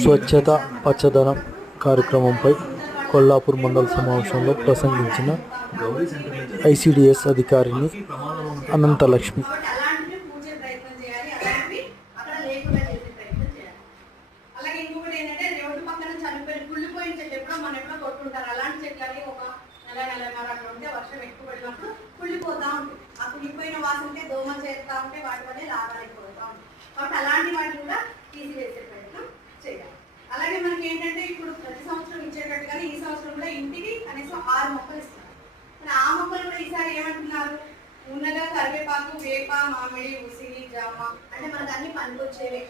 స్వచ్ఛత పచ్చదనం కార్యక్రమంపై కొల్లాపూర్ మండల సమావేశంలో ప్రసంగించిన ఐసిడిఎస్ అధికారిని అనంతలక్ష్మి. దోమ చేస్తా ఉంటే వాటి వల్ల లాభాలు ఎక్కువవుతా ఉంటాయి. కాబట్టి అలాంటి వాటిని కూడా తీసివేసే ప్రయత్నం చేయాలి. అలాగే మనకి ఏంటంటే ఇప్పుడు ప్రతి సంవత్సరం ఇచ్చేటట్టుగానే ఈ సంవత్సరం కూడా ఇంటికి కనీసం 6 మొక్కలు ఇస్తున్నారు. మరి ఆ మొక్కలు కూడా ఈసారి ఏమంటున్నారు, ఉన్నగా కరివేపాకు, వేప, మామిడి, ఉసిరి, జామ అంటే మనకు అన్ని పనికొచ్చేవి.